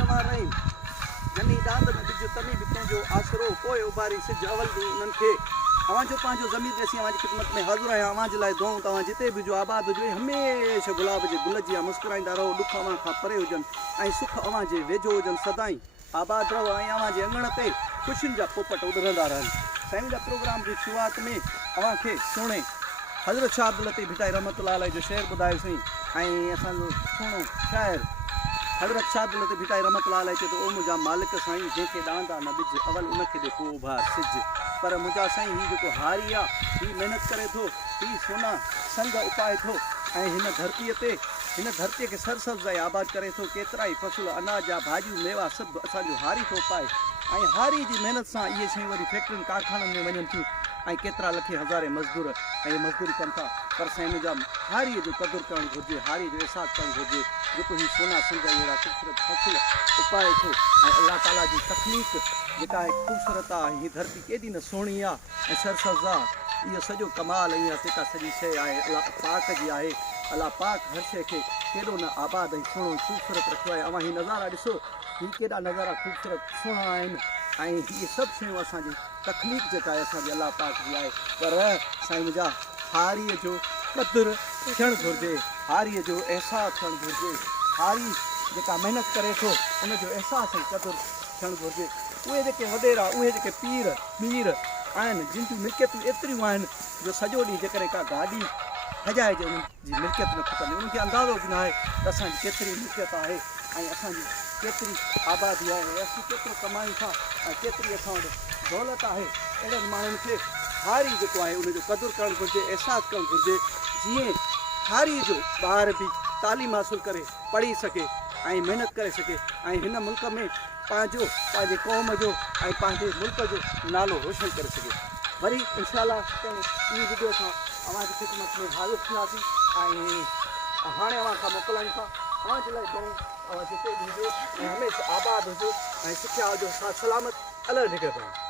रवा रही जनी डांद में बिज तमी भी तुझो आसरो कोई उबारी सिज अवल दी उनन के अवां जो पांजो ज़मीर देसी अवां जी खिदमत में हाज़िर आहियां अवां जे लाइ दुआऊं तवां जिते भी जो आबाद हुजे हमेशा गुलाब जे गुल जी मुस्कुराईंदा रहो दुख अवां खां परे हुजन ऐं सुख अवां जे वेझो हुजन सदाई आबाद रहो ऐं अवां जे अंगण ते खुशियुनि जा पोपट उॾरंदा रहनि साईं जा प्रोग्राम जी शुरूआत में अवां खे सुहिणे हज़रत शाह अब्दुल लतीफ़ भिटाई रहमतुल्लाह अलैह जो शेर ॿुधायोसीं ऐं असांजो सुहिणो शाइर हज़रत शाह अब्दुल लतीफ़ भिटाई रहमतुल्लाह अलैह चए थो ओ मुंहिंजा मालिक साईं जंहिंखे ॾांदा न ॿिज अवल उनखे ॾे को उभार सिज पर मुंहिंजा साईं हीउ जेको हारी आहे हीउ महिनत करे थो हीउ सोना संग उपाए थो ऐं हिन धरतीअ खे सरसब्ज़ ऐं आबाद करे थो केतिरा ई फसल अनाज जा भाॼियूं मेवा सभु असांजो हारी थो पाए ऐं हारी जी महिनत सां इहे शयूं वरी फैक्ट्रियुनि कारखाननि में वञनि थियूं ऐं केतिरा लखे हज़ारे मज़दूर ऐं मज़दूरी कनि था पर साईं मुंहिंजा हारीअ जो क़दुरु करणु घुरिजे हारीअ जो अहसासु करणु घुरिजे जेको हीउ सोना संग अहिड़ा ख़ूबसूरत फसल उपाए थो ऐं अलाह ताला जी तकलीफ़ जेका आहे ख़ूबसूरत आहे हीअ धरती केॾी न सुहिणी आहे ऐं सरसब्ज़ आहे इहो सॼो कमाल इहा जेका सॼी शइ आहे अलाह पाक जी आहे अलाह पाक हर शइ खे केॾो न आबाद ऐं सुहिणो ख़ूबसूरत रखियो आहे अवां हीअ नज़ारा ॾिसो हीअ केॾा नज़ारा ख़ूबसूरत सुहिणा आहिनि ऐं इहे सभु शयूं असांजी तकलीफ़ जेका आहे असांजी अलाह पाक जी आहे पर साईं मुंहिंजा हारीअ जो क़दुरु थियणु घुरिजे हारीअ जो अहसासु थियणु घुरिजे हारी जेका महिनत करे थो उनजो अहसासु ऐं क़दुरु थियणु घुरिजे उहे जेके वॾेरा उहे जेके पीर ॿीर आहिनि जिन जूं मिल्कियतूं एतिरियूं आहिनि जो सॼो ॾींहुं जेकॾहिं का गाॾी हजाइजे उन्हनि जी मिल्कियत न खपंदी उन्हनि खे अंदाज़ो बि न आहे त असांजी केतिरी मिल्कियत आहे ऐं असांजी केतिरी आबादी आहे असीं केतिरो कमायूं था ऐं केतिरी असां वटि दौलत आहे अहिड़नि माण्हुनि खे हारी जेको आहे उनजो क़दुरु करणु घुरिजे अहसासु करणु घुरिजे जीअं हारी जो ॿार बि तालीम हासिलु करे पढ़ी सघे ऐं महिनत करे सघे ऐं हिन मुल्क में पंहिंजे क़ौम जो ऐं पंहिंजे मुल्क जो नालो रोशन करे सघे वरी इनशाला इन वीडियो सां अव्हांजी ख़िदमत में हाज़िर थींदासीं ऐं हाणे अव्हां खां मोकिलायूं था अव्हां जे लाइ दुआऊं अव्हां जिते बि हुजो ऐं हमेशह आबाद हुजो ऐं सिखिया हुजो सलामत अलाह निगहबान।